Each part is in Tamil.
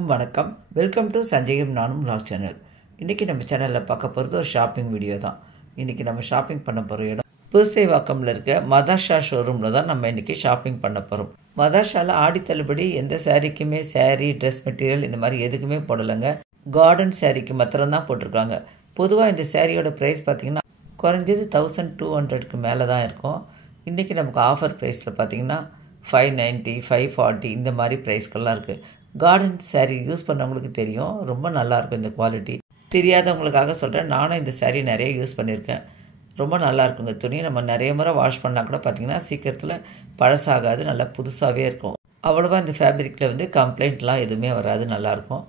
எல்லோருக்கும் வணக்கம். வெல்கம் டு சஞ்சயம் நானும் vlog சேனல். இன்றைக்கி நம்ம சேனலில் பார்க்க போகிறது ஒரு ஷாப்பிங் வீடியோ தான். இன்றைக்கி நம்ம ஷாப்பிங் பண்ண போகிற இடம் புதுசைவாக்கம்ல இருக்க மதர்ஷா ஷோரூமில் தான் நம்ம இன்றைக்கி ஷாப்பிங் பண்ண போகிறோம். மதர்ஷாவில் ஆடி தள்ளுபடி எந்த சாரீக்குமே ட்ரெஸ் மெட்டீரியல் இந்த மாதிரி எதுக்குமே போடலைங்க. கார்டன் சாரீக்கு மாத்திரம்தான் போட்டிருக்காங்க. பொதுவாக இந்த சாரியோட ப்ரைஸ் பார்த்திங்கன்னா குறைஞ்சது 1200க்கு மேலே தான் இருக்கும். இன்றைக்கி நமக்கு ஆஃபர் ப்ரைஸில் பார்த்திங்கன்னா 590, 540 இந்த மாதிரி ப்ரைஸ்கெல்லாம் இருக்குது. கார்டன் சாரீ யூஸ் பண்ணவங்களுக்கு தெரியும், ரொம்ப நல்லாயிருக்கும் இந்த குவாலிட்டி. தெரியாதவங்களுக்காக சொல்கிறேன், நானும் இந்த சாரீ நிறைய யூஸ் பண்ணியிருக்கேன். ரொம்ப நல்லாயிருக்குங்க. துணி நம்ம நிறைய முறை வாஷ் பண்ணால் கூட பார்த்திங்கன்னா சீக்கிரத்தில் பழசாகாது, நல்லா புதுசாகவே இருக்கும். அவ்வளோவா இந்த ஃபேப்ரிக்கில் வந்து கம்ப்ளைண்ட்லாம் எதுவுமே வராது, நல்லாயிருக்கும்.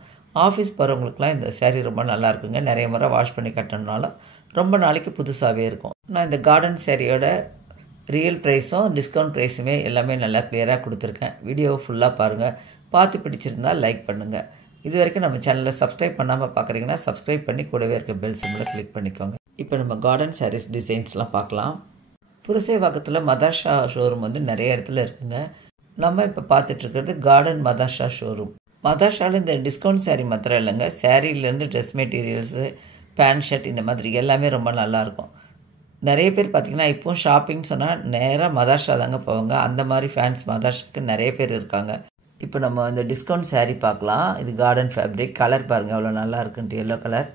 ஆஃபீஸ் போகிறவங்களுக்குலாம் இந்த சாரீ ரொம்ப நல்லாயிருக்குங்க. நிறைய முறை வாஷ் பண்ணி கட்டணுனால ரொம்ப நாளைக்கு புதுசாகவே இருக்கும். நான் இந்த கார்டன் சாரியோட ரியல் ப்ரைஸும் டிஸ்கவுண்ட் ப்ரைஸுமே எல்லாமே நல்லா கிளியராக கொடுத்துருக்கேன். வீடியோவை ஃபுல்லாக பாருங்கள். பார்த்து பிடிச்சிருந்தால் லைக் பண்ணுங்கள். இது வரைக்கும் நம்ம சேனலில் சப்ஸ்கிரைப் பண்ணாமல் பார்க்குறீங்கன்னா சப்ஸ்கிரைப் பண்ணி கூடவே இருக்க பெல் சிம்பிளை கிளிக் பண்ணிக்கோங்க. இப்போ நம்ம கார்டன் சாரீஸ் டிசைன்ஸ்லாம் பார்க்கலாம். புதுசைவாக்கத்தில் மதர்ஷா ஷோரூம் வந்து நிறைய இடத்துல இருக்குங்க. நம்ம இப்போ பார்த்துட்ருக்கிறது கார்டன் மதர்ஷா ஷோரூம். மதர்ஷாவில் இந்த டிஸ்கவுண்ட் சாரீ மாத்திரம் இல்லைங்க, சாரீலேருந்து ட்ரெஸ் மெட்டீரியல்ஸு, பேண்ட் ஷர்ட் இந்த மாதிரி எல்லாமே ரொம்ப நல்லாயிருக்கும். நிறைய பேர் பார்த்திங்கன்னா இப்போது ஷாப்பிங் சொன்னால் நேராக மதர்ஷா தாங்க போவாங்க. அந்த மாதிரி ஃபேன்ஸ் மதர்ஷாக்கு நிறைய பேர் இருக்காங்க. இப்போ நம்ம இந்த டிஸ்கவுண்ட் சாரீ பார்க்கலாம். இது கார்டன் ஃபேப்ரிக். கலர் பாருங்கள் எவ்வளோ நல்லா இருக்குன்ட்டு, எல்லோ கலர்.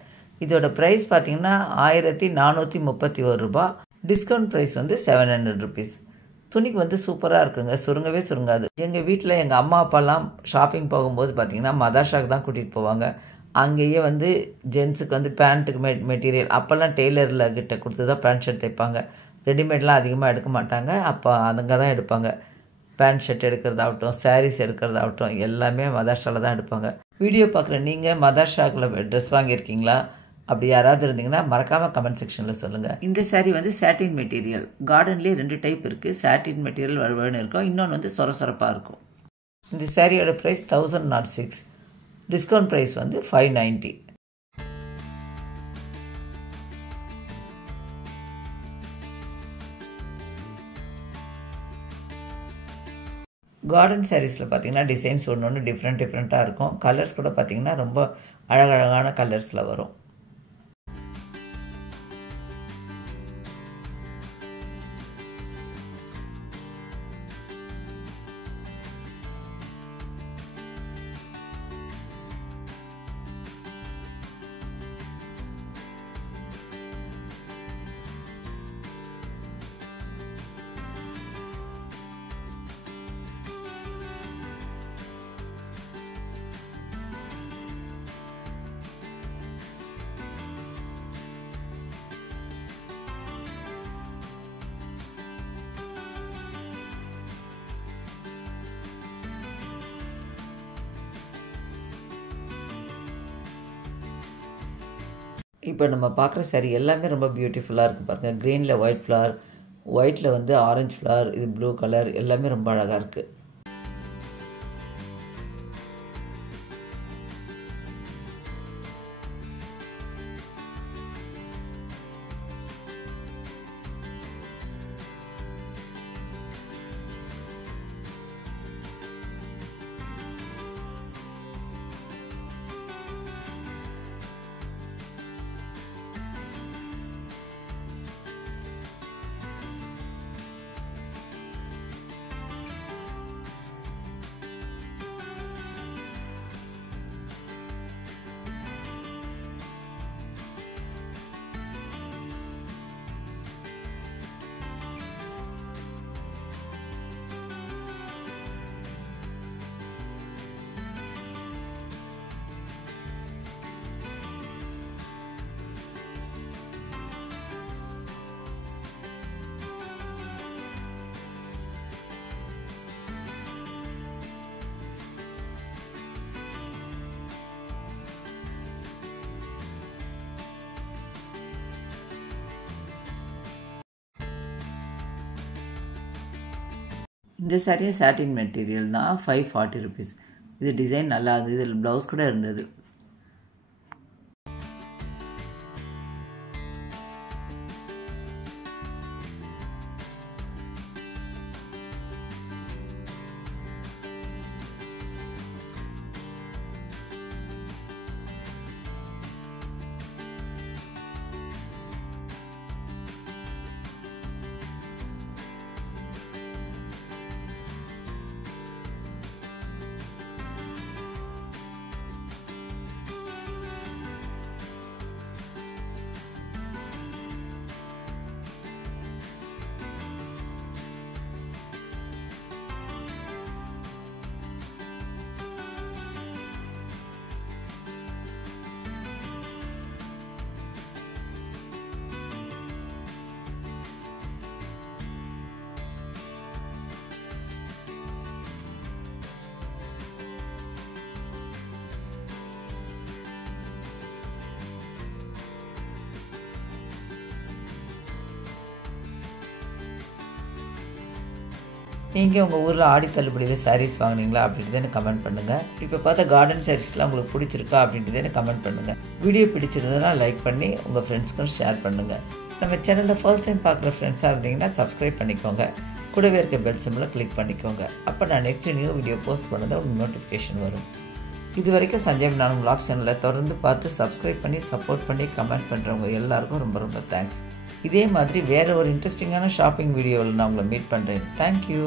இதோட ப்ரைஸ் பார்த்திங்கன்னா 1431 ரூபா. டிஸ்கவுண்ட் ப்ரைஸ் வந்து 700 ருபீஸ். துணிக்கு வந்து சூப்பராக இருக்குங்க, சுருங்கவே சுருங்காது. எங்கள் வீட்டில் எங்கள் அம்மா அப்பாலாம் ஷாப்பிங் போகும்போது பார்த்திங்கன்னா மதர்ஷாக்கு தான் கூட்டிகிட்டு போவாங்க. அங்கேயே வந்து ஜென்ஸுக்கு வந்து பேண்ட்டுக்கு மெட்டீரியல் அப்போல்லாம் டெய்லரில் கிட்ட கொடுத்து தான் பேண்ட் ஷர்ட் தைப்பாங்க. ரெடிமேட்லாம் அதிகமாக எடுக்க மாட்டாங்க. அப்போ அங்கே தான் எடுப்பாங்க. பேண்ட் ஷர்ட் எடுக்கிறதாகட்டும், சாரீஸ் எடுக்கிறதாகட்டும் எல்லாமே மதர்ஷாவில் தான் எடுப்பாங்க. வீடியோ பார்க்குற நீங்கள் மதர்ஷாக்கில் ட்ரெஸ் வாங்கியிருக்கீங்களா? அப்படி யாராவது இருந்தீங்கன்னா மறக்காமல் கமெண்ட் செக்ஷனில் சொல்லுங்கள். இந்த சாரீ வந்து சாட்டின் மெட்டீரியல். கார்டன்லேயே 2 டைப் இருக்குது. சாட்டின் மெட்டீரியல் வலுவலுன்னு இருக்கும், இன்னொன்று வந்து சொரசொரப்பாக இருக்கும். இந்த சாரியோட ப்ரைஸ் 1006. டிஸ்கவுண்ட் ப்ரைஸ் வந்து 590. கார்டன் சாரீஸில் பார்த்திங்கன்னா டிசைன்ஸ் ஒன்று டிஃப்ரெண்ட்டாக இருக்கும். கலர்ஸ் கூட பார்த்திங்கன்னா ரொம்ப அழகழகான கலர்ஸில் வரும். இப்போ நம்ம பார்க்குற சாரீ எல்லாமே ரொம்ப பியூட்டிஃபுல்லாக இருக்குது பாருங்கள். க்ரீனில் ஒயிட் ஃப்ளவர், ஒயிட்டில் வந்து ஆரஞ்சு ஃப்ளவர், இது ப்ளூ கலர் எல்லாமே ரொம்ப அழகாக இருக்குது. இந்த சாரியும் சாட்டின் மெட்டீரியல் தான். 540 ருபீஸ். இது டிசைன் நல்லா இருந்தது, இதில் ப்ளவுஸ் கூட இருந்தது. நீங்கள் உங்கள் ஊரில் ஆடி தள்ளுபடியில் சாரீஸ் வாங்கினீங்களா அப்படின்றத கமெண்ட் பண்ணுங்கள். இப்போ பார்த்தா கார்டன் சாரீஸ்லாம் உங்களுக்கு பிடிச்சிருக்கா அப்படின்றத கமெண்ட் பண்ணுங்கள். வீடியோ பிடிச்சிருந்ததுன்னா லைக் பண்ணி உங்கள் ஃப்ரெண்ட்ஸ்க்கும் ஷேர் பண்ணுங்கள். நம்ம சேனலில் ஃபர்ஸ்ட் டைம் பார்க்குற ஃப்ரெண்ட்ஸாக இருந்தீங்கன்னா சப்ஸ்கிரைப் பண்ணிக்கோங்க. கூடவே இருக்க பெல் சிம்பிளை கிளிக் பண்ணிக்கோங்க. அப்போ நான் நெக்ஸ்ட் நியூ வீடியோ போஸ்ட் பண்ணதை உங்களுக்கு நோட்டிஃபிகேஷன் வரும். இது வரைக்கும் சஞ்சய் நானும் விலாக்ஸ் சேனலை தொடர்ந்து பார்த்து சப்ஸ்கிரைப் பண்ணி சப்போர்ட் பண்ணி கமெண்ட் பண்ணுறவங்க எல்லாருக்கும் ரொம்ப ரொம்ப தேங்க்ஸ். இதே மாதிரி வேறு ஒரு இன்ட்ரெஸ்டிங்கான ஷாப்பிங் வீடியோவில் நான் உங்களை மீட் பண்ணுறேன். தேங்க்யூ.